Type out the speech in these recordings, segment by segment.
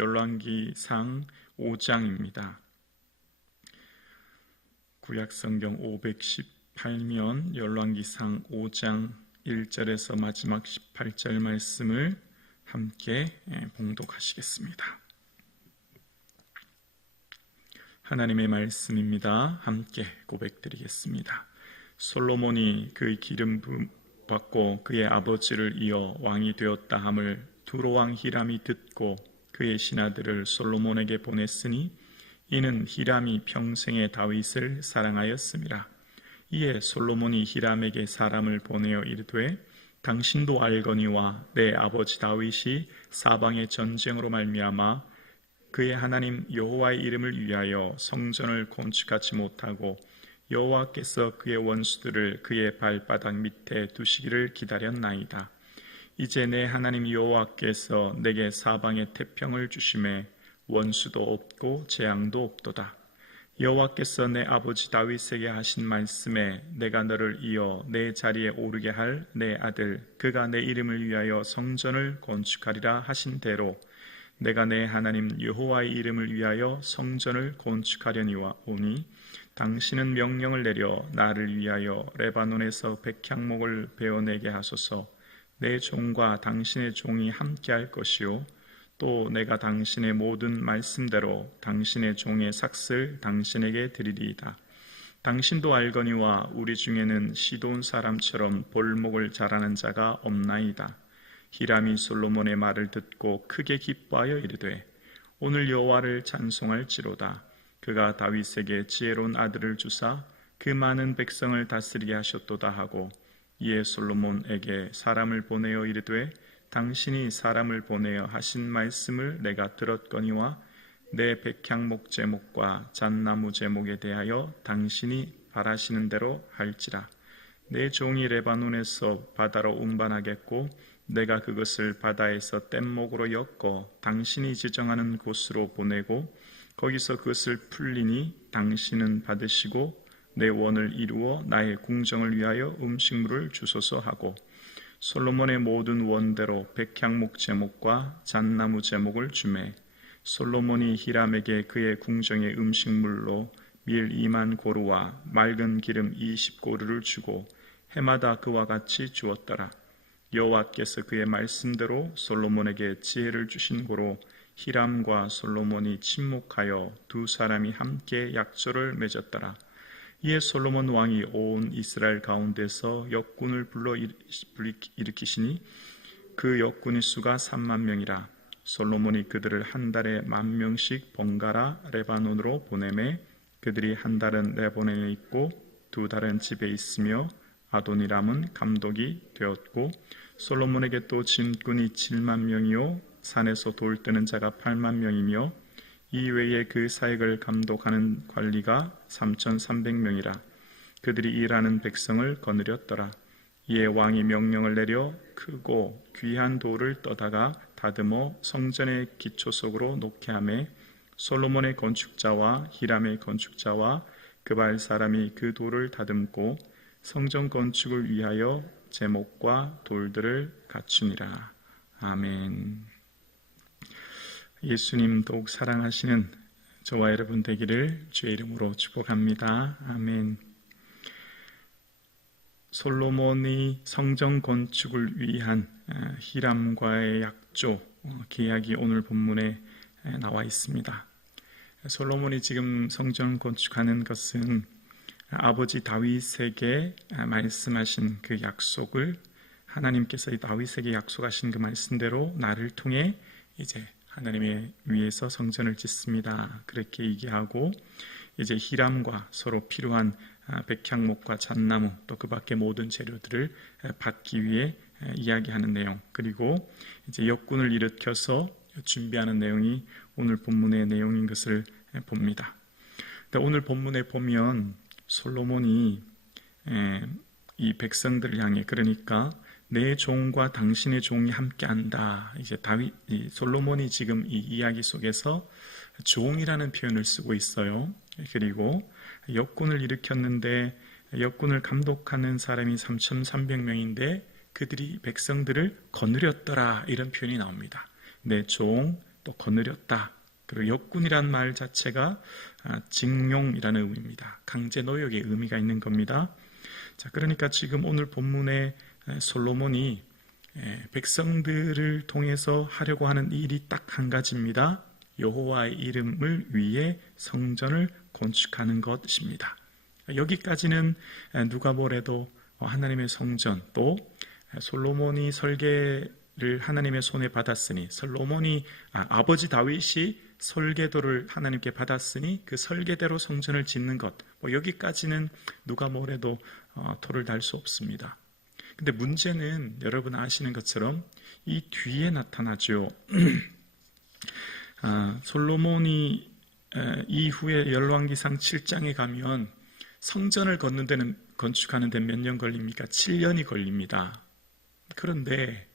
열왕기상 5장입니다. 구약성경 518면 열왕기상 5장 1절에서 마지막 18절 말씀을 함께 봉독하시겠습니다. 하나님의 말씀입니다. 함께 고백드리겠습니다. 솔로몬이 그의 기름 받고 그의 아버지를 이어 왕이 되었다 함을 두로왕 히람이 듣고 그의 신하들을 솔로몬에게 보냈으니 이는 히람이 평생에 다윗을 사랑하였음이라. 이에 솔로몬이 히람에게 사람을 보내어 이르되 당신도 알거니와 내 아버지 다윗이 사방의 전쟁으로 말미암아 그의 하나님 여호와의 이름을 위하여 성전을 건축하지 못하고 여호와께서 그의 원수들을 그의 발바닥 밑에 두시기를 기다렸나이다. 이제 내 하나님 여호와께서 내게 사방의 태평을 주심에 원수도 없고 재앙도 없도다. 여호와께서 내 아버지 다윗에게 하신 말씀에 내가 너를 이어 내 자리에 오르게 할 내 아들 그가 내 이름을 위하여 성전을 건축하리라 하신 대로 내가 내 하나님 여호와의 이름을 위하여 성전을 건축하려니와 오니 당신은 명령을 내려 나를 위하여 레바논에서 백향목을 베어내게 하소서. 내 종과 당신의 종이 함께할 것이요 또 내가 당신의 모든 말씀대로 당신의 종의 삭슬 당신에게 드리리이다. 당신도 알거니와 우리 중에는 시돈 사람처럼 볼목을 잘하는 자가 없나이다. 히람이 솔로몬의 말을 듣고 크게 기뻐하여 이르되 오늘 여호와를 찬송할지로다. 그가 다윗에게 지혜로운 아들을 주사 그 많은 백성을 다스리게 하셨도다 하고 이에 솔로몬에게 사람을 보내어 이르되 당신이 사람을 보내어 하신 말씀을 내가 들었거니와 내 백향목 제목과 잣나무 제목에 대하여 당신이 바라시는 대로 할지라. 내 종이 레바논에서 바다로 운반하겠고 내가 그것을 바다에서 뗏목으로 엮어 당신이 지정하는 곳으로 보내고 거기서 그것을 풀리니 당신은 받으시고 내 원을 이루어 나의 궁정을 위하여 음식물을 주소서 하고 솔로몬의 모든 원대로 백향목 제목과 잣나무 제목을 주매 솔로몬이 히람에게 그의 궁정의 음식물로 밀 2만 고루와 맑은 기름 20고루를 주고 해마다 그와 같이 주었더라. 여호와께서 그의 말씀대로 솔로몬에게 지혜를 주신 고로 히람과 솔로몬이 친목하여 두 사람이 함께 약조를 맺었더라. 이에 솔로몬 왕이 온 이스라엘 가운데서 역군을 불러 일으키시니 그 역군의 수가 3만 명이라. 솔로몬이 그들을 한 달에 10,000명씩 번갈아 레바논으로 보내매 그들이 한 달은 레바논에 있고 두 달은 집에 있으며 아도니람은 감독이 되었고 솔로몬에게 또 진군이 7만 명이요 산에서 돌 뜨는 자가 8만 명이며 이외에 그 사역을 감독하는 관리가 3,300명이라. 그들이 일하는 백성을 거느렸더라. 이에 왕이 명령을 내려 크고 귀한 돌을 떠다가 다듬어 성전의 기초 속으로 놓게 하매 솔로몬의 건축자와 히람의 건축자와 그발 사람이 그 돌을 다듬고 성전 건축을 위하여 제목과 돌들을 갖추니라. 아멘. 예수님 더욱 사랑하시는 저와 여러분 되기를 주의 이름으로 축복합니다. 아멘. 솔로몬이 성전 건축을 위한 히람과의 약조 계약이 오늘 본문에 나와 있습니다. 솔로몬이 지금 성전 건축하는 것은 아버지 다윗에게 말씀하신 그 약속을 하나님께서 다윗에게 약속하신 그 말씀대로 나를 통해 이제 하나님의 위에서 성전을 짓습니다. 그렇게 얘기하고 이제 히람과 서로 필요한 백향목과 잣나무 또 그 밖의 모든 재료들을 받기 위해 이야기하는 내용, 그리고 이제 역군을 일으켜서 준비하는 내용이 오늘 본문의 내용인 것을 봅니다. 오늘 본문에 보면 솔로몬이 이 백성들을 향해, 그러니까 내 종과 당신의 종이 함께한다. 이제 솔로몬이 지금 이 이야기 속에서 종이라는 표현을 쓰고 있어요. 그리고 역군을 일으켰는데 역군을 감독하는 사람이 3,300명인데 그들이 백성들을 거느렸더라, 이런 표현이 나옵니다. 내 종, 또 거느렸다. 그리고 역군이란 말 자체가 징용이라는 의미입니다. 강제 노역의 의미가 있는 겁니다. 자, 그러니까 지금 오늘 본문에 솔로몬이 백성들을 통해서 하려고 하는 일이 딱 한 가지입니다. 여호와의 이름을 위해 성전을 건축하는 것입니다. 여기까지는 누가 뭐래도 하나님의 성전, 또 솔로몬이 설계를 하나님의 손에 받았으니, 아버지 다윗이 설계도를 하나님께 받았으니 그 설계대로 성전을 짓는 것, 여기까지는 누가 뭐래도 토를 달 수 없습니다. 근데 문제는 여러분 아시는 것처럼 이 뒤에 나타나죠. 솔로몬이 이후에 열왕기상 7장에 가면 성전을 건축하는 데 몇 년 걸립니까? 7년이 걸립니다. 그런데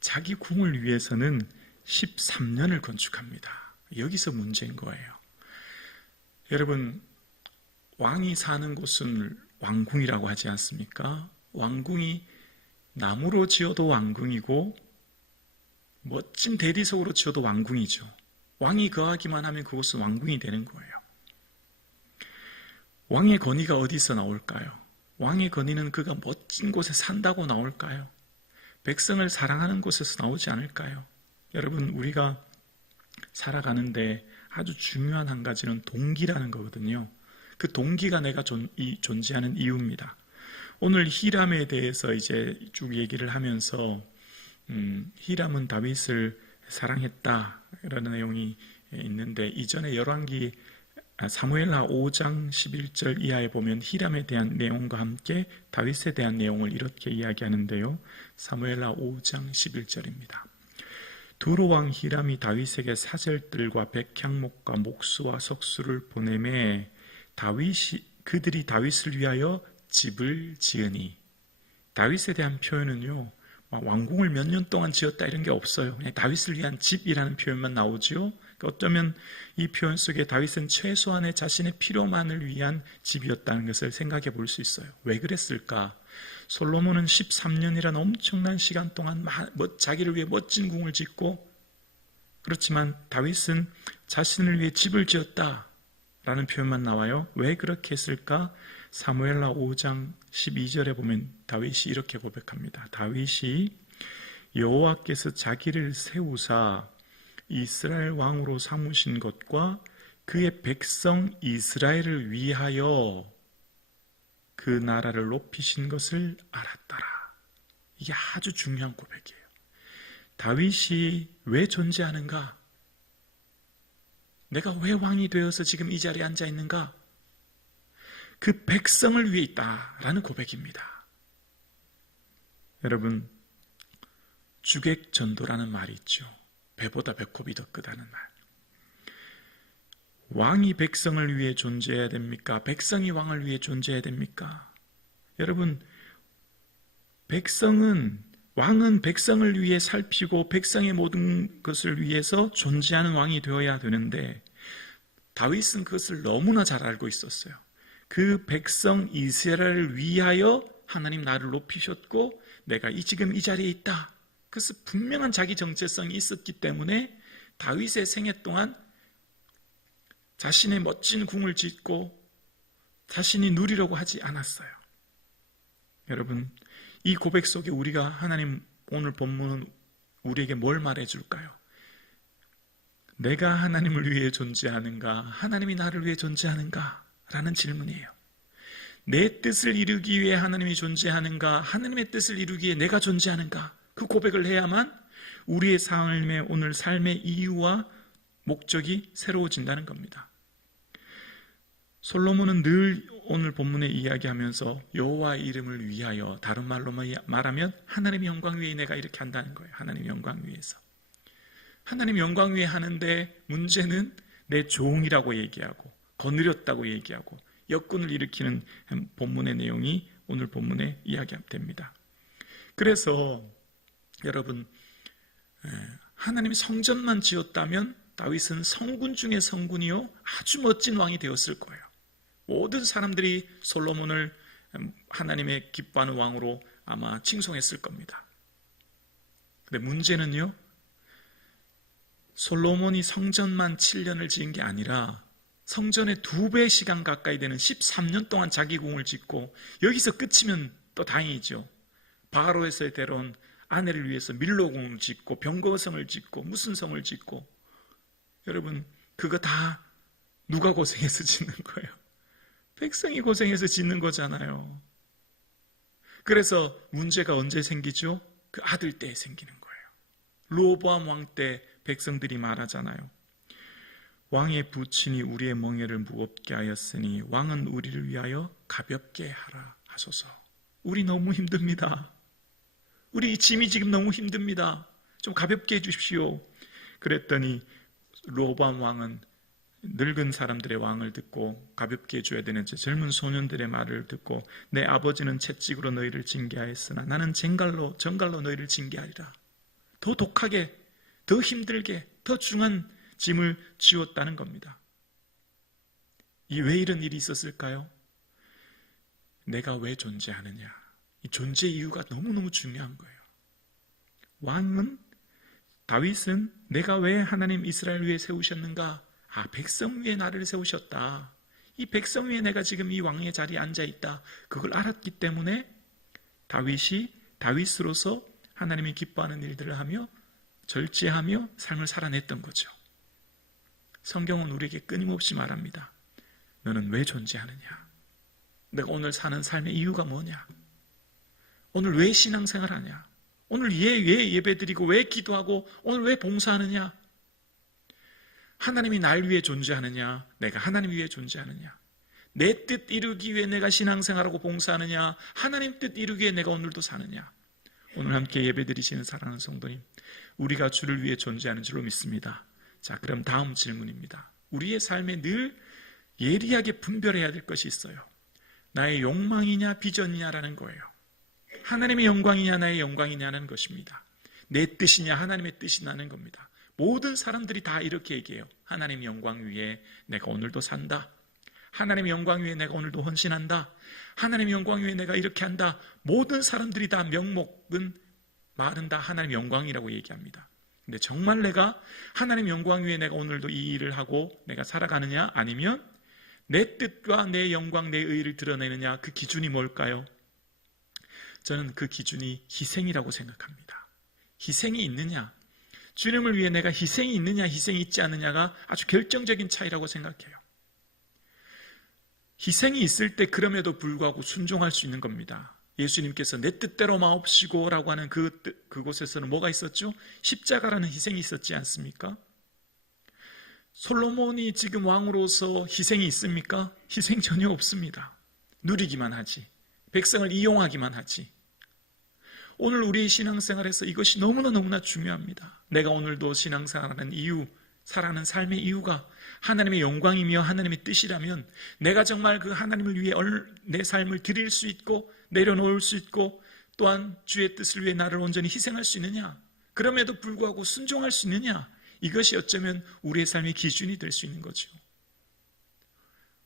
자기 궁을 위해서는 13년을 건축합니다. 여기서 문제인 거예요. 여러분, 왕이 사는 곳은 왕궁이라고 하지 않습니까? 왕궁이 나무로 지어도 왕궁이고 멋진 대리석으로 지어도 왕궁이죠. 왕이 거하기만 하면 그곳은 왕궁이 되는 거예요. 왕의 건의가 어디서 나올까요? 왕의 건의는 그가 멋진 곳에 산다고 나올까요? 백성을 사랑하는 곳에서 나오지 않을까요? 여러분, 우리가 살아가는데 아주 중요한 한 가지는 동기라는 거거든요. 그 동기가 내가 존재하는 이유입니다. 오늘 히람에 대해서 이제 쭉 얘기를 하면서 히람은 다윗을 사랑했다라는 내용이 있는데, 이전에 사무엘하 5장 11절 이하에 보면 히람에 대한 내용과 함께 다윗에 대한 내용을 이렇게 이야기하는데요. 사무엘하 5장 11절입니다. 두로왕 히람이 다윗에게 사절들과 백향목과 목수와 석수를 보내매 그들이 다윗을 위하여 집을 지으니. 다윗에 대한 표현은요, 왕궁을 몇 년 동안 지었다 이런 게 없어요. 그냥 다윗을 위한 집이라는 표현만 나오죠. 어쩌면 이 표현 속에 다윗은 최소한의 자신의 필요만을 위한 집이었다는 것을 생각해 볼 수 있어요. 왜 그랬을까? 솔로몬은 13년이라는 엄청난 시간 동안 자기를 위해 멋진 궁을 짓고, 그렇지만 다윗은 자신을 위해 집을 지었다 라는 표현만 나와요. 왜 그렇게 했을까? 사무엘하 5장 12절에 보면 다윗이 이렇게 고백합니다. 다윗이 여호와께서 자기를 세우사 이스라엘 왕으로 삼으신 것과 그의 백성 이스라엘을 위하여 그 나라를 높이신 것을 알았더라. 이게 아주 중요한 고백이에요. 다윗이 왜 존재하는가? 내가 왜 왕이 되어서 지금 이 자리에 앉아 있는가? 그 백성을 위해 있다라는 고백입니다. 여러분, 주객전도라는 말이 있죠. 배보다 배꼽이 더 크다는 말. 왕이 백성을 위해 존재해야 됩니까? 백성이 왕을 위해 존재해야 됩니까? 여러분, 왕은 백성을 위해 살피고 백성의 모든 것을 위해서 존재하는 왕이 되어야 되는데, 다윗은 그것을 너무나 잘 알고 있었어요. 그 백성 이스라엘을 위하여 하나님 나를 높이셨고 내가 지금 이 자리에 있다. 그래서 분명한 자기 정체성이 있었기 때문에 다윗의 생애 동안 자신의 멋진 궁을 짓고 자신이 누리려고 하지 않았어요. 여러분, 이 고백 속에 우리가 하나님 오늘 본문은 우리에게 뭘 말해줄까요? 내가 하나님을 위해 존재하는가? 하나님이 나를 위해 존재하는가? 라는 질문이에요. 내 뜻을 이루기 위해 하나님이 존재하는가? 하나님의 뜻을 이루기 위해 내가 존재하는가? 그 고백을 해야만 우리의 오늘 삶의 이유와 목적이 새로워진다는 겁니다. 솔로몬은 늘 오늘 본문에 이야기하면서 여호와의 이름을 위하여, 다른 말로 말하면 하나님의 영광 위해 내가 이렇게 한다는 거예요. 하나님의 영광 위해서. 하나님의 영광 위해 하는데 문제는 내 종이라고 얘기하고 거느렸다고 얘기하고 역군을 일으키는 본문의 내용이 오늘 본문에 이야기됩니다. 그래서 여러분, 하나님의 성전만 지었다면 다윗은 성군 중에 성군이요 아주 멋진 왕이 되었을 거예요. 모든 사람들이 솔로몬을 하나님의 기뻐하는 왕으로 아마 칭송했을 겁니다. 근데 문제는요, 솔로몬이 성전만 7년을 지은 게 아니라 성전의 2배 시간 가까이 되는 13년 동안 자기 궁을 짓고, 여기서 끝이면 또 다행이죠. 바로에서 데려온 아내를 위해서 밀로궁을 짓고 병거성을 짓고 무슨 성을 짓고, 여러분 그거 다 누가 고생해서 짓는 거예요? 백성이 고생해서 짓는 거잖아요. 그래서 문제가 언제 생기죠? 그 아들 때에 생기는 거예요. 르호보암 왕 때 백성들이 말하잖아요. 왕의 부친이 우리의 멍에를 무겁게 하였으니 왕은 우리를 위하여 가볍게 하라 하소서. 우리 너무 힘듭니다. 우리 짐이 지금 너무 힘듭니다. 좀 가볍게 해주십시오. 그랬더니 르호보암 왕은 늙은 사람들의 왕을 듣고 가볍게 해줘야 되는 젊은 소년들의 말을 듣고, 내 아버지는 채찍으로 너희를 징계하였으나 나는 정갈로 너희를 징계하리라. 더 독하게, 더 힘들게, 더 중한 짐을 지웠다는 겁니다. 왜 이런 일이 있었을까요? 내가 왜 존재하느냐, 이 존재 이유가 너무너무 중요한 거예요. 다윗은 내가 왜 하나님 이스라엘 위에 세우셨는가? 백성 위에 나를 세우셨다. 이 백성 위에 내가 지금 이 왕의 자리에 앉아있다. 그걸 알았기 때문에 다윗이 다윗으로서 하나님이 기뻐하는 일들을 하며 절제하며 삶을 살아냈던 거죠. 성경은 우리에게 끊임없이 말합니다. 너는 왜 존재하느냐? 내가 오늘 사는 삶의 이유가 뭐냐? 오늘 왜 신앙생활하냐? 오늘 왜 예배드리고 왜 기도하고 오늘 왜 봉사하느냐? 하나님이 날 위해 존재하느냐? 내가 하나님 위해 존재하느냐? 내 뜻 이루기 위해 내가 신앙생활하고 봉사하느냐? 하나님 뜻 이루기 위해 내가 오늘도 사느냐? 오늘 함께 예배드리시는 사랑하는 성도님, 우리가 주를 위해 존재하는 줄로 믿습니다. 자, 그럼 다음 질문입니다. 우리의 삶에 늘 예리하게 분별해야 될 것이 있어요. 나의 욕망이냐 비전이냐라는 거예요. 하나님의 영광이냐 나의 영광이냐는 것입니다. 내 뜻이냐 하나님의 뜻이냐는 겁니다. 모든 사람들이 다 이렇게 얘기해요. 하나님 영광 위에 내가 오늘도 산다. 하나님의 영광 위에 내가 오늘도 헌신한다. 하나님의 영광 위에 내가 이렇게 한다. 모든 사람들이 다 명목은 말은 다 하나님의 영광이라고 얘기합니다. 근데 정말 내가 하나님의 영광 위에 내가 오늘도 이 일을 하고 내가 살아가느냐, 아니면 내 뜻과 내 영광, 내 의의를 드러내느냐, 그 기준이 뭘까요? 저는 그 기준이 희생이라고 생각합니다. 희생이 있느냐, 주님을 위해 내가 희생이 있느냐 희생이 있지 않느냐가 아주 결정적인 차이라고 생각해요. 희생이 있을 때 그럼에도 불구하고 순종할 수 있는 겁니다. 예수님께서 내 뜻대로 마옵시고 라고 하는 그곳에서는 뭐가 있었죠? 십자가라는 희생이 있었지 않습니까? 솔로몬이 지금 왕으로서 희생이 있습니까? 희생 전혀 없습니다. 누리기만 하지, 백성을 이용하기만 하지. 오늘 우리의 신앙생활에서 이것이 너무나 중요합니다. 내가 오늘도 신앙생활하는 이유, 살아가는 삶의 이유가 하나님의 영광이며 하나님의 뜻이라면 내가 정말 그 하나님을 위해 내 삶을 드릴 수 있고 내려놓을 수 있고 또한 주의 뜻을 위해 나를 온전히 희생할 수 있느냐, 그럼에도 불구하고 순종할 수 있느냐, 이것이 어쩌면 우리의 삶의 기준이 될 수 있는 거죠.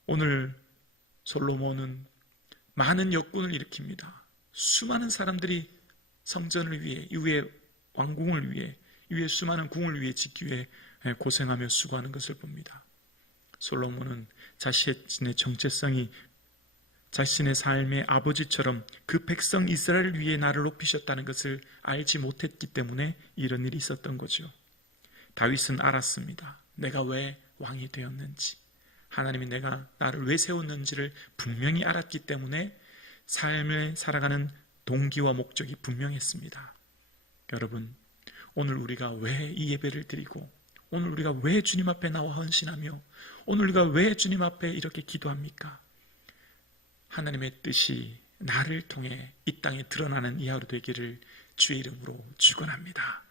오늘 솔로몬은 많은 역군을 일으킵니다. 수많은 사람들이 성전을 위해, 이후에 왕궁을 위해, 이후에 수많은 궁을 위해 짓기 위해 고생하며 수고하는 것을 봅니다. 솔로몬은 자신의 정체성이 자신의 삶의 아버지처럼 그 백성 이스라엘을 위해 나를 높이셨다는 것을 알지 못했기 때문에 이런 일이 있었던 거죠. 다윗은 알았습니다. 내가 왜 왕이 되었는지, 하나님이 나를 왜 세웠는지를 분명히 알았기 때문에 삶을 살아가는 동기와 목적이 분명했습니다. 여러분, 오늘 우리가 왜 이 예배를 드리고, 오늘 우리가 왜 주님 앞에 나와 헌신하며, 오늘 우리가 왜 주님 앞에 이렇게 기도합니까? 하나님의 뜻이 나를 통해 이 땅에 드러나는 이 하루 되기를 주의 이름으로 축원합니다.